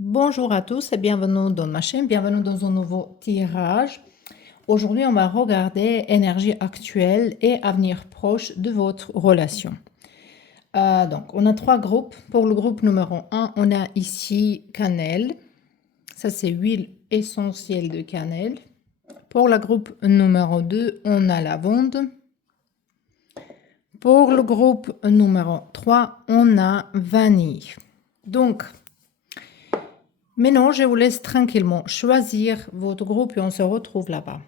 Bonjour à tous et bienvenue dans ma chaîne, bienvenue dans un nouveau tirage. Aujourd'hui, on va regarder énergie actuelle et avenir proche de votre relation. Donc, on a trois groupes. Pour le groupe numéro un, on a ici cannelle. Ça, c'est huile essentielle de cannelle. Pour le groupe numéro 2, on a lavande. Pour le groupe numéro 3, on a vanille. Donc, maintenant, je vous laisse tranquillement choisir votre groupe et on se retrouve là-bas.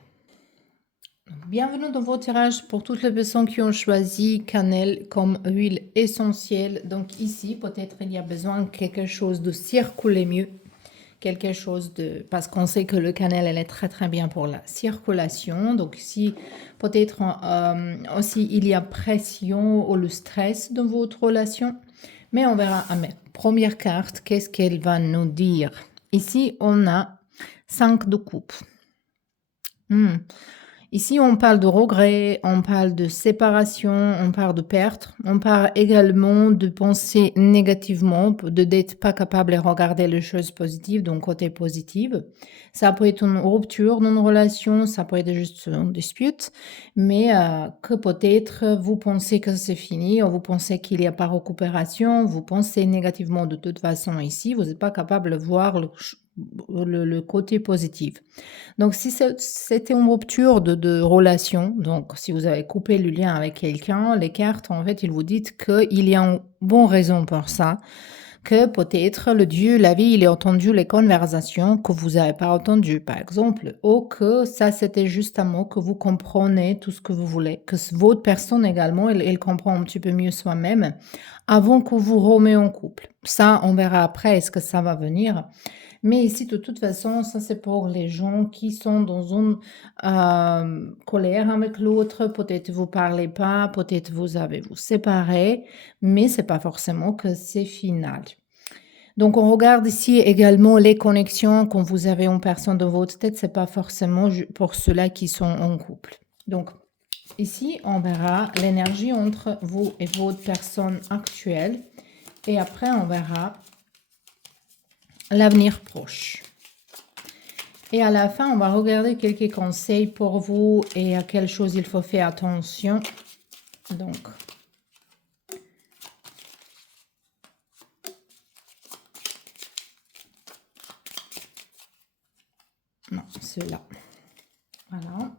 Bienvenue dans votre tirage pour toutes les personnes qui ont choisi cannelle comme huile essentielle. Donc ici, peut-être il y a besoin de quelque chose de circuler mieux. Quelque chose de... Parce qu'on sait que le cannelle, elle est très très bien pour la circulation. Donc ici, peut-être aussi il y a pression ou le stress dans votre relation. Mais on verra à ma première carte, qu'est-ce qu'elle va nous dire. Ici, on a 5 de coupe. Ici, on parle de regret, on parle de séparation, on parle de perte, on parle également de penser négativement, de n'être pas capable de regarder les choses positives, donc côté positif. Ça peut être une rupture d'une relation, ça peut être juste une dispute, mais que peut-être vous pensez que c'est fini, ou vous pensez qu'il n'y a pas récupération, vous pensez négativement de toute façon ici, vous n'êtes pas capable de voir le côté positif. Donc, si c'était une rupture de relation, donc si vous avez coupé le lien avec quelqu'un, les cartes, en fait, ils vous disent qu'il y a une bonne raison pour ça, que peut-être le Dieu, la vie, il a entendu les conversations que vous n'avez pas entendues, par exemple, ou que ça, c'était juste un mot que vous comprenez tout ce que vous voulez, que votre personne également, elle comprend un petit peu mieux soi-même avant que vous remettez en couple. Ça, on verra après, est-ce que ça va venir. Mais ici, de toute façon, ça c'est pour les gens qui sont dans une colère avec l'autre. Peut-être vous parlez pas, peut-être vous avez vous séparé, mais c'est pas forcément que c'est final. Donc, on regarde ici également les connexions quand vous avez une personne dans votre tête. C'est pas forcément pour ceux-là qui sont en couple. Donc, ici, on verra l'énergie entre vous et votre personne actuelle. Et après, on verra l'avenir proche. Et à la fin, on va regarder quelques conseils pour vous et à quelle chose il faut faire attention. Donc, non, ceux-là. Voilà.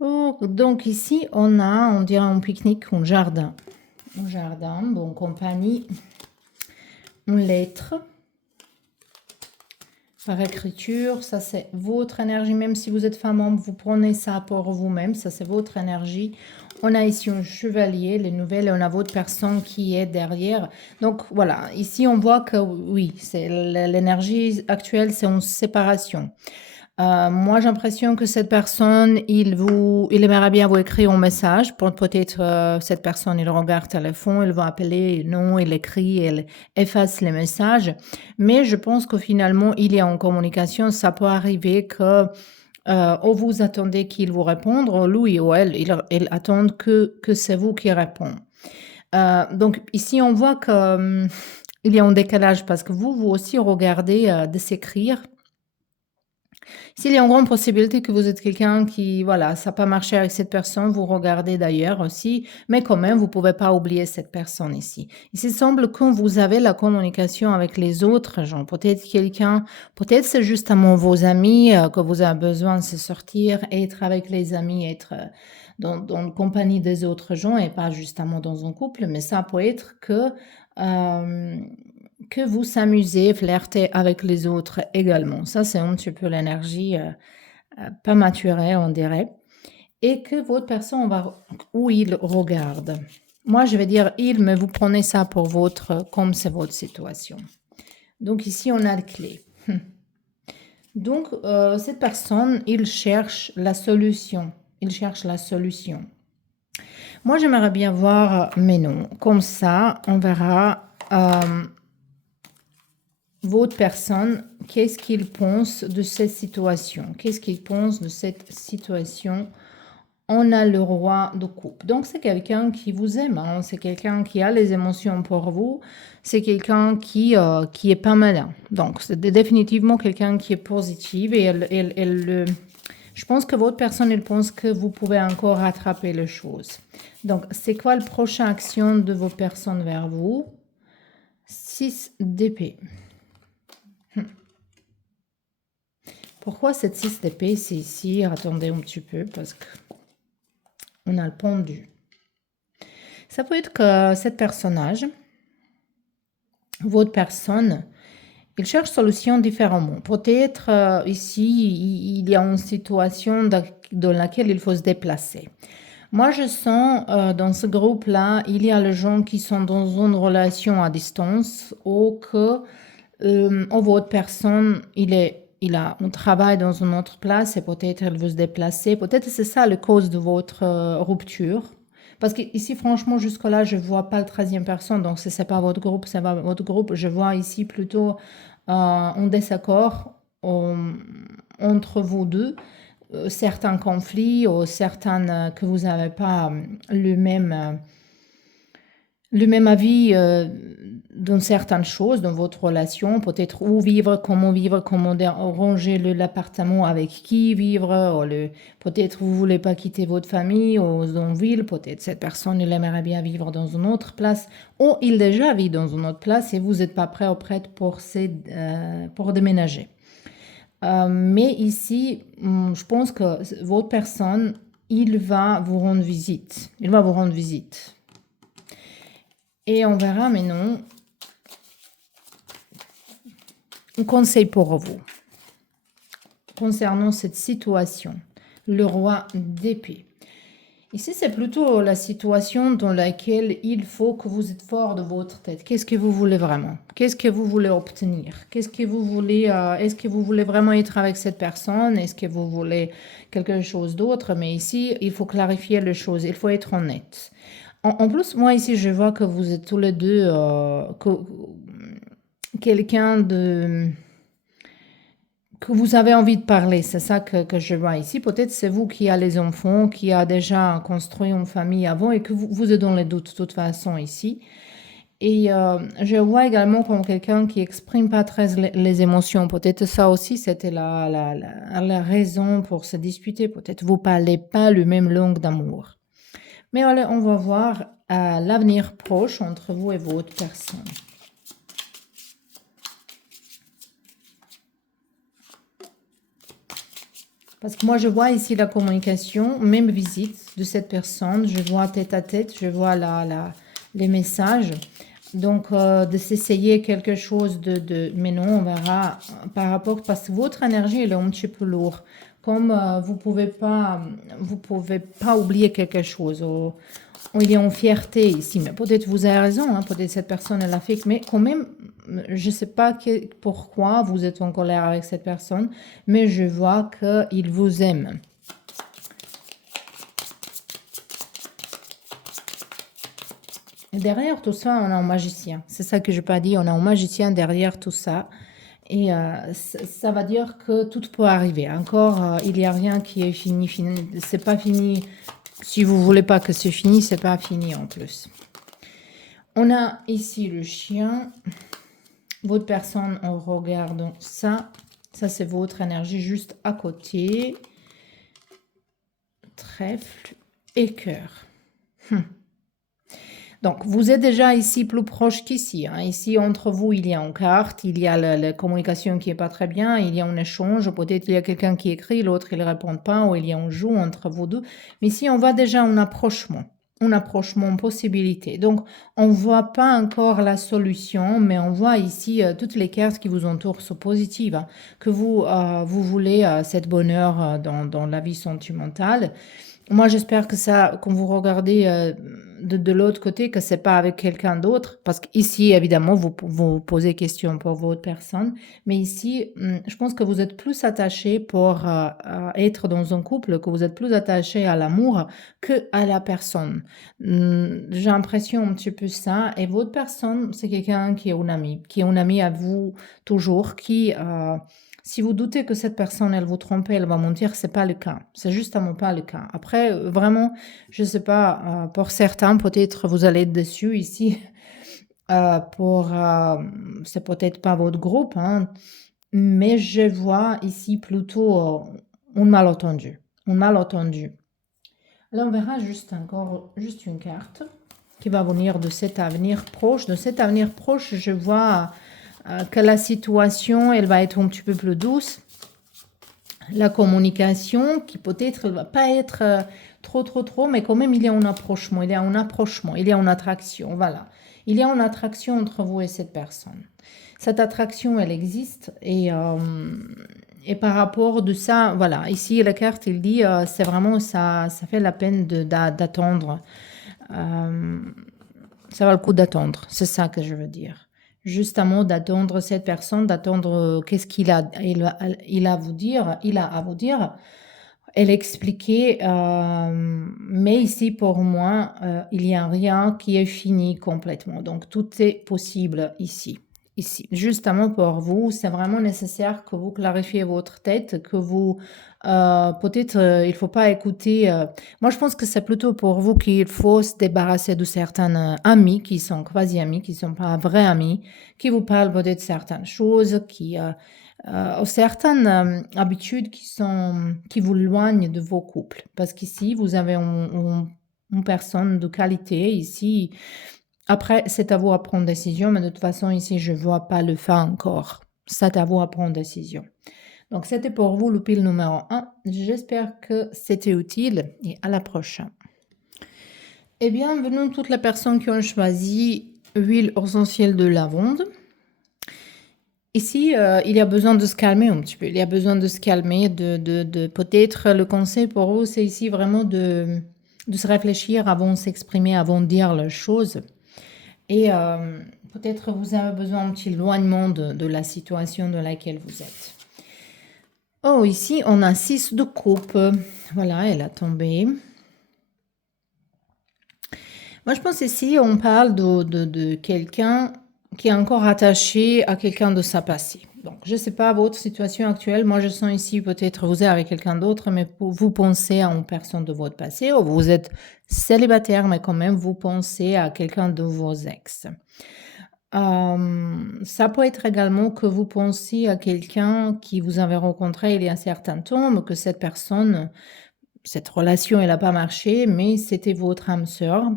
Oh, donc ici, on dirait un pique-nique, un jardin. Un jardin, bon, compagnie, une lettre. Par écriture, ça c'est votre énergie, même si vous êtes femme, vous prenez ça pour vous-même, ça c'est votre énergie. On a ici un chevalier, les nouvelles, on a votre personne qui est derrière. Donc voilà, ici on voit que oui, c'est l'énergie actuelle, c'est une séparation. Moi, j'ai l'impression que cette personne, il aimerait bien vous écrire un message. Peut-être cette personne, il regarde le téléphone, il va appeler, non, il écrit, il efface les messages. Mais je pense que finalement, il y a une communication. Ça peut arriver que ou vous attendez qu'il vous réponde, ou lui ou elle, ils attendent que c'est vous qui répondez. Donc ici, on voit que il y a un décalage parce que vous aussi regardez de s'écrire. S'il y a une grande possibilité que vous êtes quelqu'un qui, voilà, ça n'a pas marché avec cette personne, vous regardez d'ailleurs aussi, mais quand même, vous ne pouvez pas oublier cette personne ici. Il se semble que vous avez la communication avec les autres gens, peut-être quelqu'un, peut-être c'est justement vos amis que vous avez besoin de se sortir, être avec les amis, être dans la compagnie des autres gens et pas justement dans un couple, mais ça peut être que vous s'amusez, flirtez avec les autres également. Ça, c'est un petit peu l'énergie pas maturée, on dirait. Et que votre personne va où il regarde. Moi, je vais dire il, mais vous prenez ça pour votre, comme c'est votre situation. Donc ici, on a la clé. Donc, cette personne, il cherche la solution. Il cherche la solution. Moi, j'aimerais bien voir, mais non. Comme ça, on verra votre personne, qu'est-ce qu'il pense de cette situation? Qu'est-ce qu'il pense de cette situation? On a le roi de coupe. Donc, c'est quelqu'un qui vous aime, hein. C'est quelqu'un qui a les émotions pour vous. C'est quelqu'un qui est pas malin. Donc, c'est définitivement quelqu'un qui est positif et je pense que votre personne, elle pense que vous pouvez encore rattraper les choses. Donc, c'est quoi la prochaine action de vos personnes vers vous? 6 d'épée. Pourquoi cette 6 d'épée, c'est ici? Attendez un petit peu parce que on a le pendu. Ça peut être que cet personnage, votre personne, il cherche solution différemment. Peut-être ici, il y a une situation dans laquelle il faut se déplacer. Moi, je sens dans ce groupe-là, il y a les gens qui sont dans une relation à distance ou que votre personne, il a un travail dans une autre place et peut-être il veut se déplacer. Peut-être c'est ça la cause de votre rupture. Parce qu'ici, franchement, jusque-là, je ne vois pas le 13e personne. Donc, ce n'est pas votre groupe, c'est pas votre groupe. Je vois ici plutôt un désaccord entre vous deux. Certains conflits ou certains que vous n'avez pas le même avis dans certaines choses dans votre relation, peut-être où vivre, comment ranger l'appartement, avec qui vivre, peut-être vous voulez pas quitter votre famille ou dans une ville, peut-être cette personne il aimerait bien vivre dans une autre place ou il déjà vit dans une autre place et vous n'êtes pas prêt ou prête pour déménager. Mais ici, je pense que votre personne, il va vous rendre visite. Il va vous rendre visite. Et on verra maintenant un conseil pour vous concernant cette situation. Le roi d'épée. Ici, c'est plutôt la situation dans laquelle il faut que vous êtes fort de votre tête. Qu'est-ce que vous voulez vraiment? Qu'est-ce que vous voulez obtenir? Qu'est-ce que vous voulez? Est-ce que vous voulez vraiment être avec cette personne? Est-ce que vous voulez quelque chose d'autre? Mais ici, il faut clarifier les choses. Il faut être honnête. En plus, moi ici, je vois que vous êtes tous les deux quelqu'un que vous avez envie de parler. C'est ça que je vois ici. Peut-être c'est vous qui avez les enfants, qui a déjà construit une famille avant et que vous êtes dans les doutes de toute façon ici. Et je vois également comme quelqu'un qui exprime pas très les émotions. Peut-être ça aussi, c'était la raison pour se disputer. Peut-être vous parlez pas le même langue d'amour. Mais allez, on va voir l'avenir proche entre vous et votre personne. Parce que moi, je vois ici la communication, même visite de cette personne. Je vois tête à tête, je vois les messages. Donc, de s'essayer quelque chose mais non, on verra par rapport, parce que votre énergie, elle est un petit peu lourde. Comme vous pouvez pas oublier quelque chose. Il y a une fierté ici, mais peut-être vous avez raison, hein, peut-être cette personne elle a fait, mais quand même, je ne sais pas pourquoi vous êtes en colère avec cette personne, mais je vois qu'il vous aime. Et derrière tout ça, on a un magicien. C'est ça que je n'ai pas dit, on a un magicien derrière tout ça. Et ça va dire que tout peut arriver. Encore, il n'y a rien qui est fini. C'est pas fini. Si vous voulez pas que c'est fini, c'est pas fini en plus. On a ici le chien. Votre personne, en regardant ça, c'est votre énergie juste à côté. Trèfle et cœur. Donc, vous êtes déjà ici plus proche qu'ici. Hein. Ici, entre vous, il y a une carte, il y a la communication qui n'est pas très bien, il y a un échange, peut-être il y a quelqu'un qui écrit, l'autre il ne répond pas, ou il y a un jeu entre vous deux. Mais ici, on voit déjà un approchement, possibilité. Donc, on ne voit pas encore la solution, mais on voit ici toutes les cartes qui vous entourent sont positives, hein, que vous voulez cette bonheur dans la vie sentimentale. Moi, j'espère que ça, quand vous regardez de l'autre côté que c'est pas avec quelqu'un d'autre, parce qu'ici, évidemment, vous posez question pour votre personne, mais ici, je pense que vous êtes plus attaché pour être dans un couple, que vous êtes plus attaché à l'amour que à la personne. J'ai l'impression un petit peu ça, et votre personne, c'est quelqu'un qui est un ami à vous toujours, qui si vous doutez que cette personne, elle vous trompe, elle va mentir, c'est pas le cas. C'est justement pas le cas. Après, vraiment, je sais pas, pour certains, peut-être vous allez être déçus ici. Pour, c'est peut-être pas votre groupe, hein, mais je vois ici plutôt un malentendu. Un malentendu. Là, on verra juste encore, juste une carte qui va venir de cet avenir proche. De cet avenir proche, je vois que la situation, elle va être un petit peu plus douce. La communication, qui peut-être ne va pas être trop, mais quand même, il y a un approchement, il y a un approchement, il y a une attraction, voilà. Il y a une attraction entre vous et cette personne. Cette attraction, elle existe et par rapport de ça, voilà, ici, la carte, il dit, c'est vraiment, ça fait la peine d'attendre. Ça va le coup d'attendre, c'est ça que je veux dire. Justement, d'attendre cette personne, d'attendre qu'est-ce il a à vous dire, il a à vous dire, elle expliquait, mais ici pour moi, il n'y a rien qui est fini complètement. Donc tout est possible ici. Ici, justement pour vous, c'est vraiment nécessaire que vous clarifiez votre tête, que vous, peut-être, il faut pas écouter. Moi, je pense que c'est plutôt pour vous qu'il faut se débarrasser de certains amis qui sont quasi-amis, qui sont pas vrais amis, qui vous parlent peut-être certaines choses, qui certaines habitudes qui vous éloignent de vos couples. Parce qu'ici, vous avez une personne de qualité. Ici, après, c'est à vous à prendre décision, mais de toute façon, ici, je ne vois pas le faire encore. C'est à vous à prendre décision. Donc, c'était pour vous le pile numéro 1. J'espère que c'était utile et à la prochaine. Et bienvenue toutes les personnes qui ont choisi huile essentielle de lavande. Ici, il y a besoin de se calmer un petit peu. Il y a besoin de se calmer, peut-être le conseil pour vous, c'est ici vraiment de se réfléchir avant de s'exprimer, avant de dire les choses. Et peut-être vous avez besoin d'un petit éloignement de la situation dans laquelle vous êtes. Oh, ici, on a 6 de coupe. Voilà, elle a tombé. Moi, je pense ici, on parle de quelqu'un qui est encore attaché à quelqu'un de sa passé. Donc, je ne sais pas votre situation actuelle. Moi, je sens ici peut-être vous êtes avec quelqu'un d'autre, mais vous pensez à une personne de votre passé, ou vous êtes célibataire, mais quand même, vous pensez à quelqu'un de vos ex. Ça peut être également que vous pensiez à quelqu'un qui vous avez rencontré il y a un certain temps, mais que cette personne, cette relation, elle n'a pas marché, mais c'était votre âme sœur.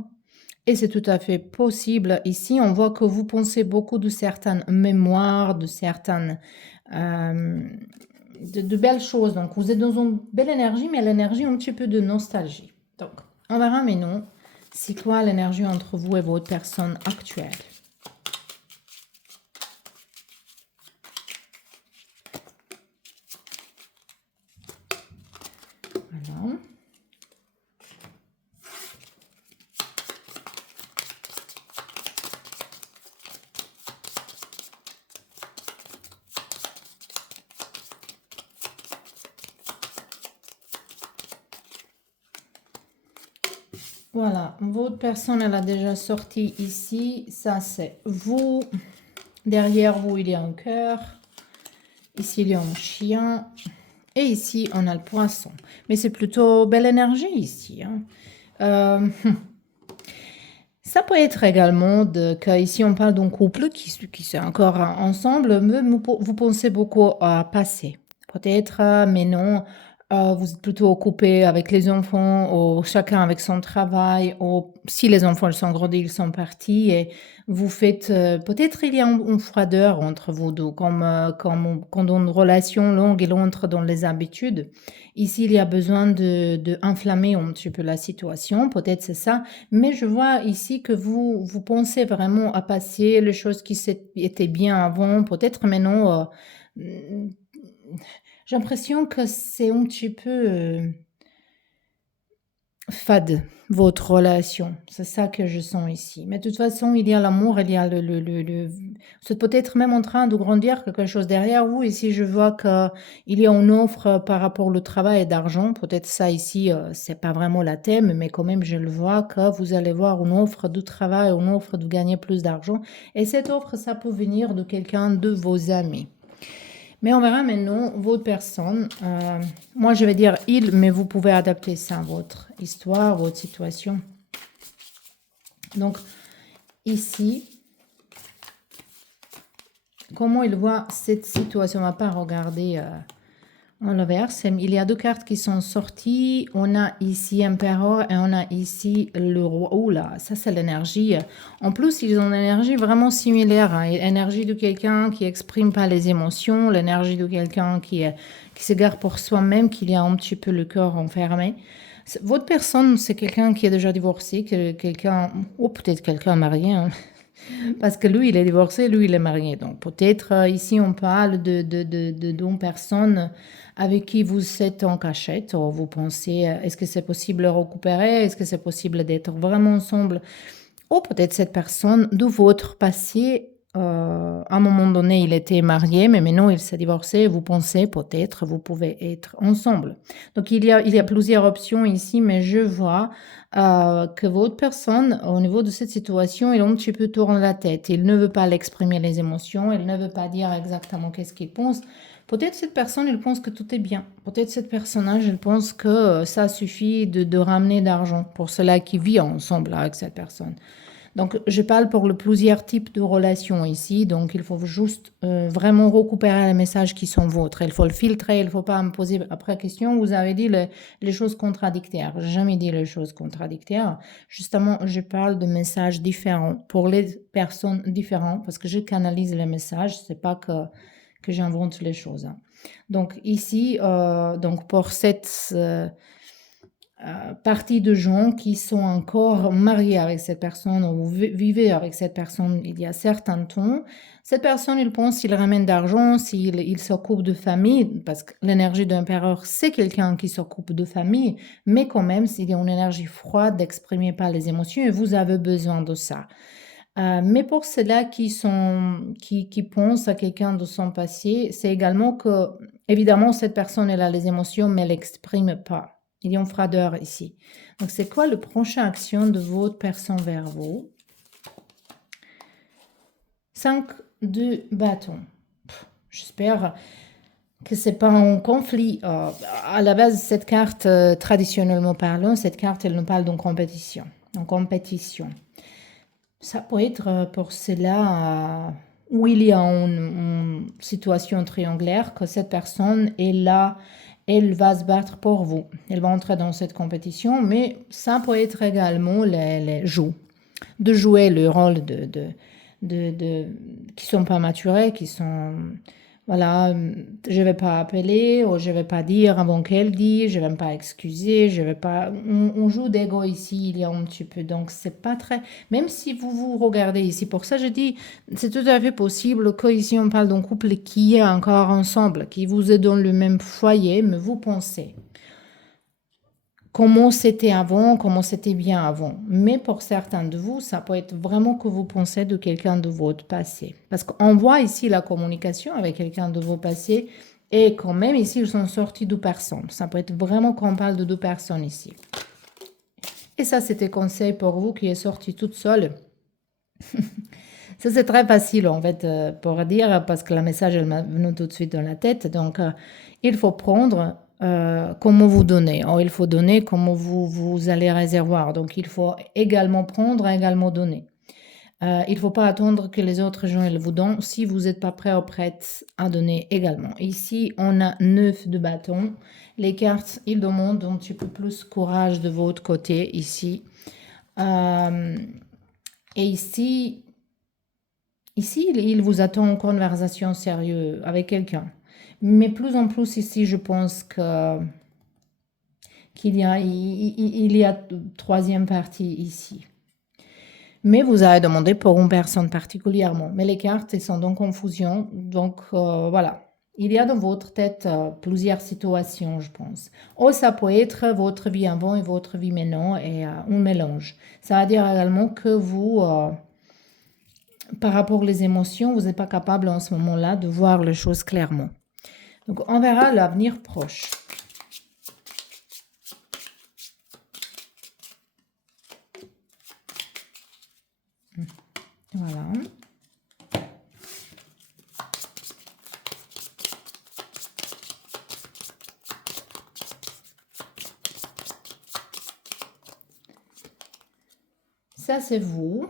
Et c'est tout à fait possible. Ici, on voit que vous pensez beaucoup de certaines mémoires, de certaines de belles choses. Donc, vous êtes dans une belle énergie, mais l'énergie un petit peu de nostalgie. Donc, on verra maintenant c'est quoi l'énergie entre vous et votre personne actuelle. Voilà. Voilà, votre personne, elle a déjà sorti ici. Ça, c'est vous. Derrière vous, il y a un cœur. Ici, il y a un chien. Et ici, on a le poisson. Mais c'est plutôt belle énergie ici. Hein. Ça peut être également qu'ici, on parle d'un couple qui sont encore ensemble, mais vous pensez beaucoup à passer. Peut-être, mais non. Vous êtes plutôt occupé avec les enfants, ou chacun avec son travail, ou si les enfants ils sont grandis, ils sont partis, et vous faites, peut-être il y a une froideur entre vous deux, comme quand une relation longue, elle entre dans les habitudes. Ici, il y a besoin de enflammer un petit peu la situation, peut-être c'est ça, mais je vois ici que vous pensez vraiment à passer les choses qui étaient bien avant, peut-être maintenant, j'ai l'impression que c'est un petit peu, fade, votre relation. C'est ça que je sens ici. Mais de toute façon, il y a l'amour, il y a vous êtes peut-être même en train de grandir quelque chose derrière vous. Ici, je vois qu'il y a une offre par rapport au travail et d'argent. Peut-être ça ici, c'est pas vraiment la thème, mais quand même, je le vois que vous allez voir une offre de travail, une offre de gagner plus d'argent. Et cette offre, ça peut venir de quelqu'un de vos amis. Mais on verra maintenant votre personne. Moi, je vais dire il, mais vous pouvez adapter ça à votre histoire, votre situation. Donc, ici, comment il voit cette situation? On ne va pas regarder en l'inverse. Il y a deux cartes qui sont sorties. On a ici Empereur et on a ici le roi. Oh là, ça c'est l'énergie. En plus, ils ont une énergie vraiment similaire. Hein. L'énergie de quelqu'un qui exprime pas les émotions, l'énergie de quelqu'un qui se garde pour soi-même, qui a un petit peu le cœur enfermé. Votre personne, c'est quelqu'un qui est déjà divorcé, quelqu'un, ou peut-être quelqu'un marié, hein. Parce que lui, il est divorcé, lui, il est marié. Donc, peut-être ici, on parle d'une personne avec qui vous êtes en cachette, ou vous pensez, est-ce que c'est possible de récupérer? Est-ce que c'est possible d'être vraiment ensemble? Ou peut-être cette personne de votre passé, à un moment donné, il était marié, mais maintenant, il s'est divorcé. Vous pensez, peut-être, vous pouvez être ensemble. Donc, il y a plusieurs options ici, mais je vois que votre personne, au niveau de cette situation, il un petit peu tourne la tête. Il ne veut pas l'exprimer les émotions, il ne veut pas dire exactement qu'est-ce qu'il pense. Peut-être cette personne, il pense que tout est bien. Peut-être cette personnage, il pense que ça suffit de ramener d'argent pour cela qui vit ensemble avec cette personne. Donc, je parle pour le plusieurs types de relations ici. Donc, il faut juste vraiment récupérer les messages qui sont vôtres. Il faut le filtrer. Il ne faut pas me poser après question. Vous avez dit les choses contradictoires. J'ai jamais dit les choses contradictoires. Justement, je parle de messages différents pour les personnes différentes parce que je canalise les messages. C'est pas que j'invente les choses. Hein. Donc, ici, donc pour cette partie de gens qui sont encore mariés avec cette personne ou vivez avec cette personne il y a certains temps. Cette personne, il pense qu'il ramène d'argent, il s'occupe de famille, parce que l'énergie d'empereur, c'est quelqu'un qui s'occupe de famille, mais quand même, s'il y a une énergie froide d'exprimer pas les émotions, et vous avez besoin de ça. Mais pour ceux-là qui pensent à quelqu'un de son passé, c'est également que, évidemment, cette personne, elle a les émotions, mais elle l'exprime pas. Il y a une froideur ici. Donc, c'est quoi le prochain action de votre personne vers vous? 5 de bâton. J'espère que c'est pas un conflit. À la base, cette carte, traditionnellement parlant, cette carte, elle nous parle d'une compétition. En compétition. Ça peut être pour cela où il y a une situation triangulaire, que cette personne est là, elle va se battre pour vous. Elle va entrer dans cette compétition, mais ça peut être également les jeux, de jouer le rôle qui sont pas maturés, qui sont, voilà, je vais pas appeler, ou je vais pas dire avant qu'elle dise, je vais même pas excuser, je vais pas, on joue d'ego ici, il y a un petit peu, donc c'est pas très, même si vous regardez ici, pour ça je dis, c'est tout à fait possible qu'ici on parle d'un couple qui est encore ensemble, qui vous est dans le même foyer, mais vous pensez comment c'était avant, comment c'était bien avant. Mais pour certains de vous, ça peut être vraiment que vous pensez de quelqu'un de votre passé. Parce qu'on voit ici la communication avec quelqu'un de votre passé et quand même ici, ils sont sortis deux personnes. Ça peut être vraiment qu'on parle de deux personnes ici. Et ça, c'était conseil pour vous qui est sorti toute seule. Ça, c'est très facile en fait pour dire parce que le message, elle m'a venu tout de suite dans la tête. Donc, il faut prendre comment vous donner. Or, il faut donner comment vous allez réservoir. Donc, il faut également prendre, également donner. Il ne faut pas attendre que les autres gens ils vous donnent si vous n'êtes pas prêt ou prête à donner également. Ici, on a 9 de bâton. Les cartes, ils demandent un petit peu plus courage de votre côté ici. Et ici, il vous attend une conversation sérieuse avec quelqu'un. Mais plus en plus ici, je pense qu'il y a troisième partie ici. Mais vous avez demandé pour une personne particulièrement. Mais les cartes, elles sont en confusion. Donc, voilà. Il y a dans votre tête plusieurs situations, je pense. Ou ça peut être votre vie avant et votre vie maintenant et un mélange. Ça veut dire également que vous, par rapport aux émotions, vous n'êtes pas capable en ce moment-là de voir les choses clairement. Donc, on verra l'avenir proche. Voilà. Ça, c'est vous.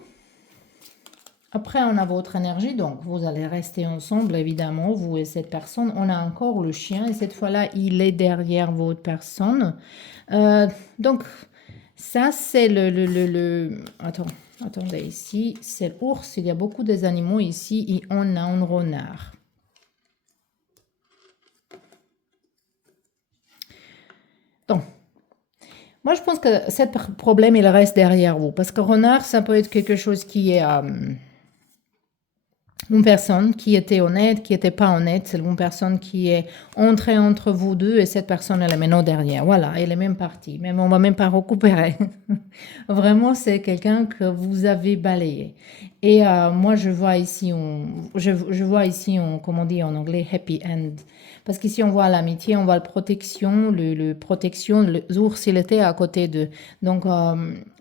Après, on a votre énergie, donc vous allez rester ensemble, évidemment, vous et cette personne. On a encore le chien, et cette fois-là, il est derrière votre personne. Donc, ça, c'est Attendez, ici, c'est l'ours. Il y a beaucoup des animaux ici, et on a un renard. Donc, moi, je pense que ce problème, il reste derrière vous. Parce que renard, ça peut être quelque chose qui est... une personne qui était honnête, qui n'était pas honnête, c'est une personne qui est entrée entre vous deux et cette personne, elle est maintenant derrière. Voilà, elle est même partie. Même, on ne va même pas récupérer. Vraiment, c'est quelqu'un que vous avez balayé. Et moi, je vois ici, comment on dit en anglais, happy end. Parce qu'ici, on voit l'amitié, on voit la protection, protection, l'ours, il était à côté d'eux. Donc,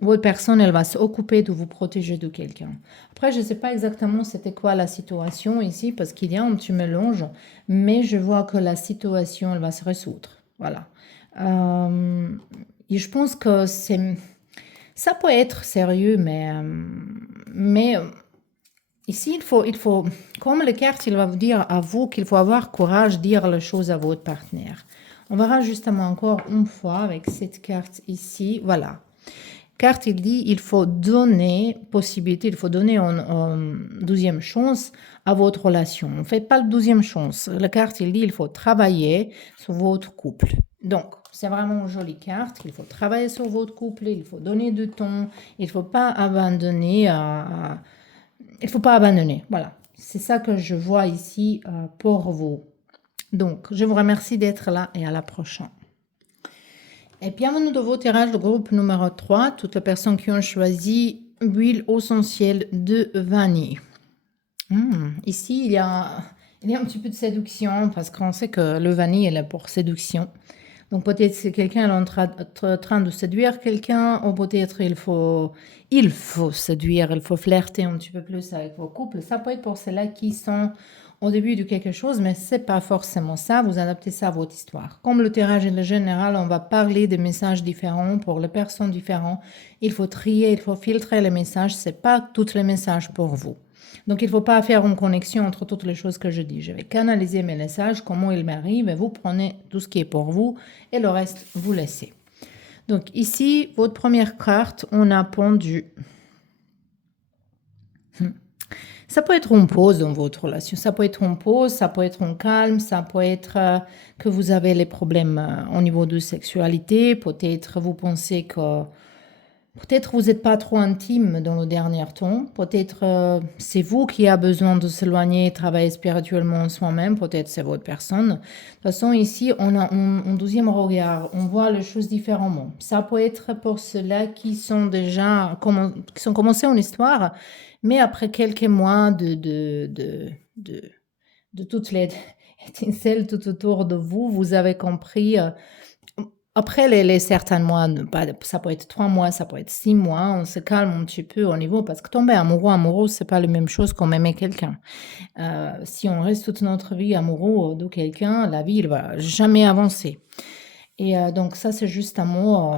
votre personne, elle va s'occuper de vous protéger de quelqu'un. Après, je ne sais pas exactement c'était quoi la situation ici, parce qu'il y a un petit mélange, mais je vois que la situation, elle va se résoudre. Voilà. Et je pense que ça peut être sérieux, mais ici, il faut, comme les cartes, il va vous dire à vous qu'il faut avoir courage de dire les choses à votre partenaire. On verra justement encore une fois avec cette carte ici. Voilà. Carte, il dit il faut donner possibilité, il faut donner une deuxième chance à votre relation. On ne fait pas la deuxième chance. La carte, il dit il faut travailler sur votre couple. Donc, c'est vraiment une jolie carte. Il faut travailler sur votre couple, il faut donner du temps, il ne faut pas abandonner. Il faut pas abandonner. Voilà. C'est ça que je vois ici pour vous. Donc, je vous remercie d'être là et à la prochaine. Et bienvenue dans votre tirage de groupe numéro 3. Toutes les personnes qui ont choisi huile essentielle de vanille. Ici, il y a un petit peu de séduction parce qu'on sait que le vanille est là pour séduction. Donc peut-être c'est quelqu'un est en train de séduire quelqu'un, ou peut-être il faut séduire, il faut flirter un petit peu plus avec vos couples. Ça peut être pour ceux-là qui sont au début de quelque chose, mais c'est pas forcément ça. Vous adaptez ça à votre histoire. Comme le tirage est général, on va parler de messages différents pour les personnes différentes. Il faut trier, il faut filtrer les messages. C'est pas tous les messages pour vous. Donc, il ne faut pas faire une connexion entre toutes les choses que je dis. Je vais canaliser mes messages, comment ils m'arrivent, et vous prenez tout ce qui est pour vous, et le reste, vous laissez. Donc, ici, votre première carte, on a pendu. Ça peut être une pause dans votre relation, ça peut être une pause, ça peut être un calme, ça peut être que vous avez les problèmes au niveau de sexualité, peut-être vous pensez que peut-être vous n'êtes pas trop intime dans le dernier temps. Peut-être c'est vous qui avez besoin de s'éloigner, travailler spirituellement en soi-même. Peut-être c'est votre personne. De toute façon, ici, on a un deuxième regard. On voit les choses différemment. Ça peut être pour ceux-là qui sont déjà qui sont commencés une histoire, mais après quelques mois de toutes les étincelles tout autour de vous, vous avez compris. Après les certains mois, ça peut être 3 mois, ça peut être 6 mois, on se calme un petit peu au niveau parce que tomber amoureux, c'est pas la même chose qu'on aimer quelqu'un. Si on reste toute notre vie amoureux de quelqu'un, la vie, elle va jamais avancer. Et donc ça, c'est juste un mot,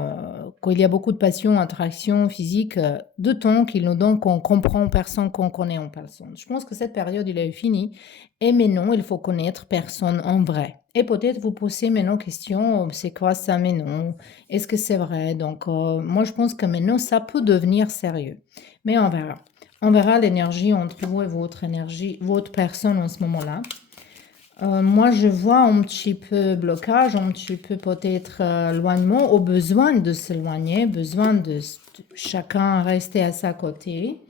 qu'il y a beaucoup de passion, attraction physique, de temps qu'il nous donne qu'on comprend personne, qu'on connaît en personne. Je pense que cette période, il est finie. Et maintenant, il faut connaître personne en vrai. Et peut-être vous posez maintenant question, c'est quoi ça maintenant? Est-ce que c'est vrai? Donc, moi, je pense que maintenant, ça peut devenir sérieux. Mais on verra. On verra l'énergie entre vous et votre énergie, votre personne en ce moment-là. Moi, je vois un petit peu blocage, un petit peu peut-être éloignement, au besoin de s'éloigner, besoin de chacun rester à sa côté,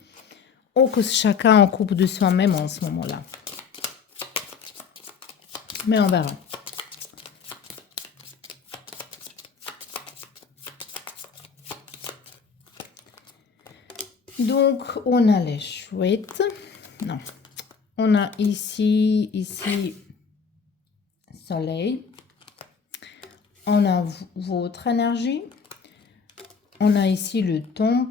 ou que chacun en coupe de soi-même en ce moment-là. Mais on verra. Donc, on a les chouettes. Non. On a ici, soleil. On a votre énergie. On a ici le temps.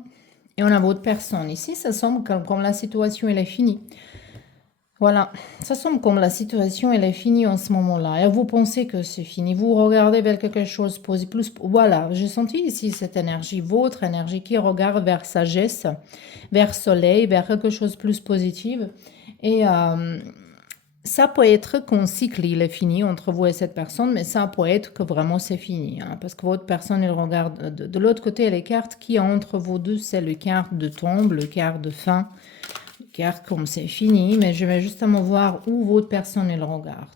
Et on a votre personne. Ici, ça semble comme la situation, elle est finie. Voilà, ça semble comme la situation, elle est finie en ce moment-là. Et vous pensez que c'est fini. Vous regardez vers quelque chose de plus. Voilà, j'ai senti ici cette énergie, votre énergie qui regarde vers sagesse, vers soleil, vers quelque chose de plus positif. Et ça peut être qu'un cycle, il est fini entre vous et cette personne, mais ça peut être que vraiment c'est fini. Hein, parce que votre personne, elle regarde de l'autre côté, les cartes qui entre vous deux, c'est le carte de tombe, le carte de fin. Car comme c'est fini, mais je vais justement voir où votre personne elle regarde.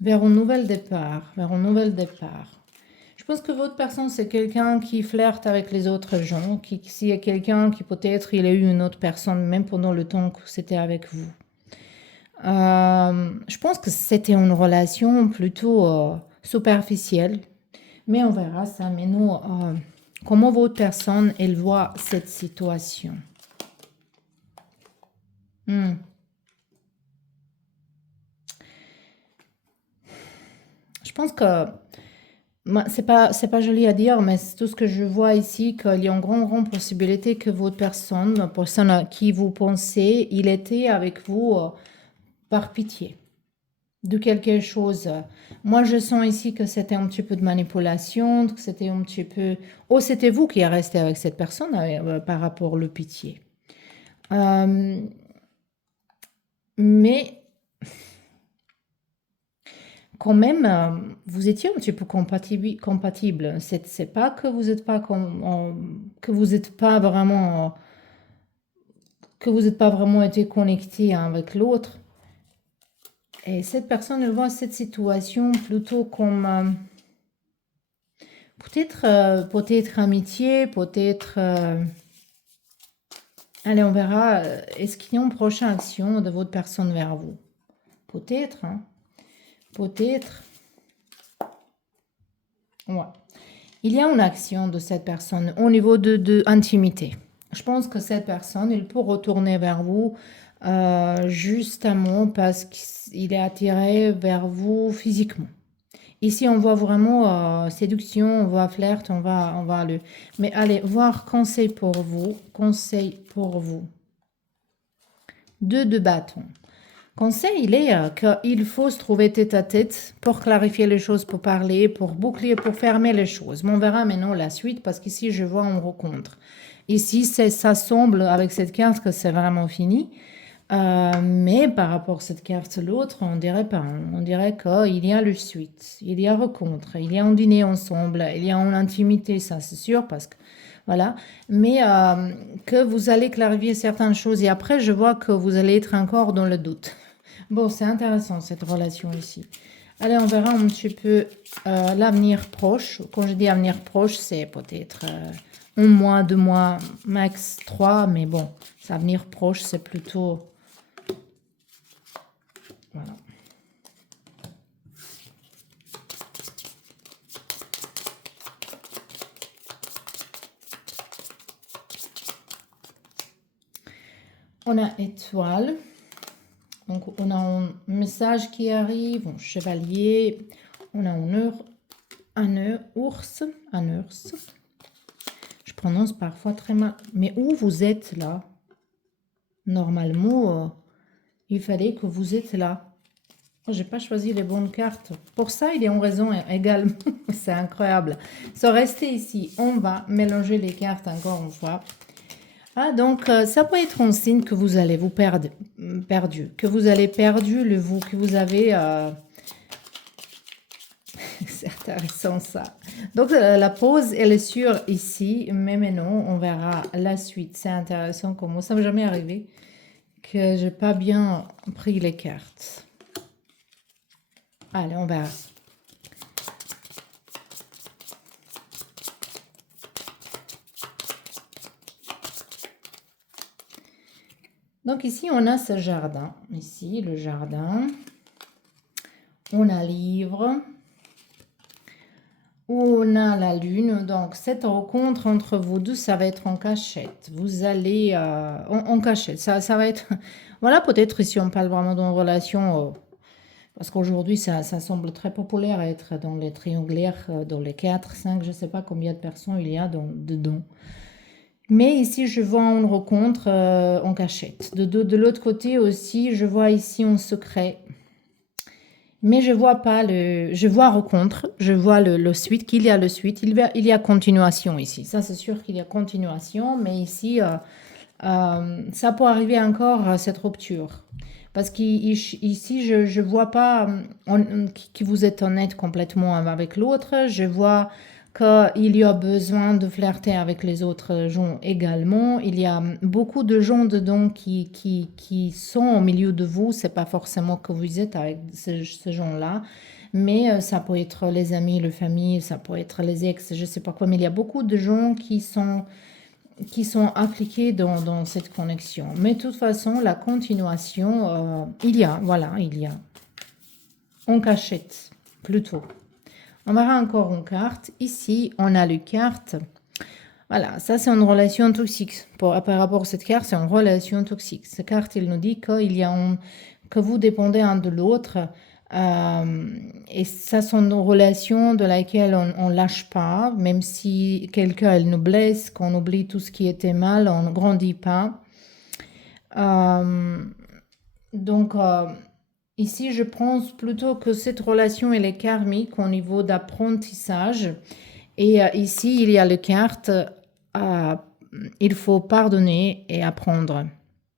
Vers un nouvel départ, vers un nouvel départ. Je pense que votre personne c'est quelqu'un qui flirte avec les autres gens, s'il y a quelqu'un qui peut-être il a eu une autre personne même pendant le temps que c'était avec vous. Je pense que c'était une relation plutôt superficielle, mais on verra ça. Mais nous, comment votre personne elle voit cette situation? Je pense que c'est pas joli à dire, mais c'est tout ce que je vois ici, qu'il y a une grande possibilité que votre personne à qui vous pensez, il était avec vous par pitié de quelque chose. Moi, je sens ici que c'était un petit peu de manipulation, que c'était un petit peu... Oh, c'était vous qui êtes resté avec cette personne par rapport au pitié. Mais quand même, vous étiez un petit peu compatible. C'est pas que vous n'êtes pas que vous n'êtes pas vraiment que vous n'êtes pas vraiment été connecté avec l'autre. Et cette personne elle voit cette situation plutôt comme peut-être amitié, peut-être. Allez, on verra. Est-ce qu'il y a une prochaine action de votre personne vers vous? Peut-être, hein. Peut-être. Ouais. Il y a une action de cette personne au niveau de intimité. Je pense que cette personne, il peut retourner vers vous justement parce qu'il est attiré vers vous physiquement. Ici, on voit vraiment séduction, on voit flirt, on va le... Mais allez, voir conseil pour vous, conseil pour vous. 2 de bâton. Conseil, il est qu'il faut se trouver tête à tête pour clarifier les choses, pour parler, pour boucler, pour fermer les choses. Mais on verra maintenant la suite parce qu'ici, je vois une rencontre. Ici, ça semble avec cette carte que c'est vraiment fini. Mais par rapport à cette carte l'autre, on dirait pas. On dirait qu'il y a le suite, il y a rencontre, il y a un dîner ensemble, il y a une intimité, ça c'est sûr parce que voilà. Mais que vous allez clarifier certaines choses et après je vois que vous allez être encore dans le doute. Bon, c'est intéressant cette relation ici. Allez, on verra un petit peu l'avenir proche. Quand je dis avenir proche, c'est peut-être 1 mois, 2 mois, max 3. Mais bon, avenir proche, c'est plutôt... Voilà. On a étoile. Donc, on a un message qui arrive, un chevalier. On a un ours. Je prononce parfois très mal. Mais où vous êtes là? Normalement, il fallait que vous êtes là. Oh, j'ai pas choisi les bonnes cartes. Pour ça, il est en raison également. C'est incroyable. So, restez ici. On va mélanger les cartes encore une fois. Ah, donc, ça peut être un signe que vous allez vous perdu, que vous allez perdu le vous, que vous avez... C'est intéressant ça. Donc, la pause, elle est sûre ici, mais maintenant, on verra la suite. C'est intéressant comment ça m'est jamais arrivé que j'ai pas bien pris les cartes. Allez, on verra. Donc ici, on a ce jardin. Ici, le jardin. on a livre, on a la lune. Donc, cette rencontre entre vous deux, ça va être en cachette. Vous allez en cachette. Ça va être... Voilà, peut-être ici, on parle vraiment d'une relation... parce qu'aujourd'hui, ça semble très populaire être dans les triangulaires, dans les 4, 5, je ne sais pas combien de personnes il y a dedans. Mais ici, je vois une rencontre en cachette. De l'autre côté aussi, je vois ici en secret. Mais je vois pas le... Je vois rencontre, je vois le suite, qu'il y a le suite. Il y a continuation ici. Ça, c'est sûr qu'il y a continuation. Mais ici, ça peut arriver encore à cette rupture. Parce qu'ici, je ne vois pas que vous êtes honnête complètement avec l'autre. Je vois qu'il y a besoin de flirter avec les autres gens également. Il y a beaucoup de gens dedans qui sont au milieu de vous. C'est pas forcément que vous êtes avec ces gens-là. Mais ça peut être les amis, la famille, ça peut être les ex, je sais pas quoi. Mais il y a beaucoup de gens qui sont appliqués dans cette connexion. Mais de toute façon, la continuation, il y a, voilà, il y a. En cachette, plutôt. On verra encore une carte. Ici, on a les cartes. Voilà, ça c'est une relation toxique. Par rapport à cette carte, c'est une relation toxique. Cette carte, il nous dit que vous dépendez un de l'autre. Et ça, c'est une relation de laquelle on ne lâche pas, même si quelqu'un elle nous blesse, qu'on oublie tout ce qui était mal, on ne grandit pas. Donc, ici, je pense plutôt que cette relation elle est karmique au niveau d'apprentissage. Et ici, il y a les cartes, il faut pardonner et apprendre.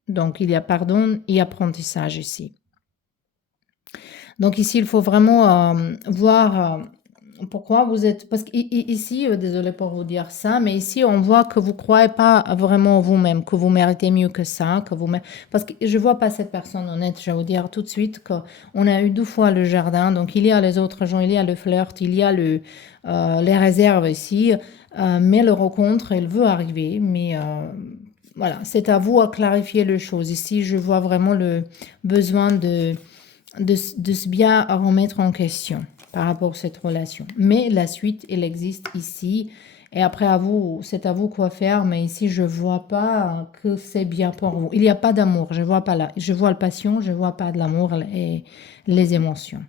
Donc, il y a pardon et apprentissage ici. Donc ici, il faut vraiment voir pourquoi vous êtes... Parce qu'ici, désolé pour vous dire ça, mais ici, on voit que vous ne croyez pas vraiment en vous-même, que vous méritez mieux que ça, parce que je ne vois pas cette personne honnête. Je vais vous dire tout de suite qu'on a eu 2 fois le jardin, donc il y a les autres gens, il y a le flirt, il y a les réserves ici, mais le rencontre, elle veut arriver, mais... voilà, c'est à vous à clarifier les choses. Ici, je vois vraiment le besoin de se bien remettre en question par rapport à cette relation. Mais la suite, elle existe ici. Et après, c'est à vous quoi faire. Mais ici, je ne vois pas que c'est bien pour vous. Il n'y a pas d'amour. Je ne vois pas là. Je vois la passion. Je ne vois pas de l'amour et les émotions.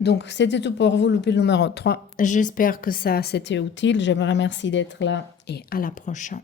Donc, c'était tout pour vous, le pile numéro 3. J'espère que ça, c'était utile. Je vous remercie d'être là et à la prochaine.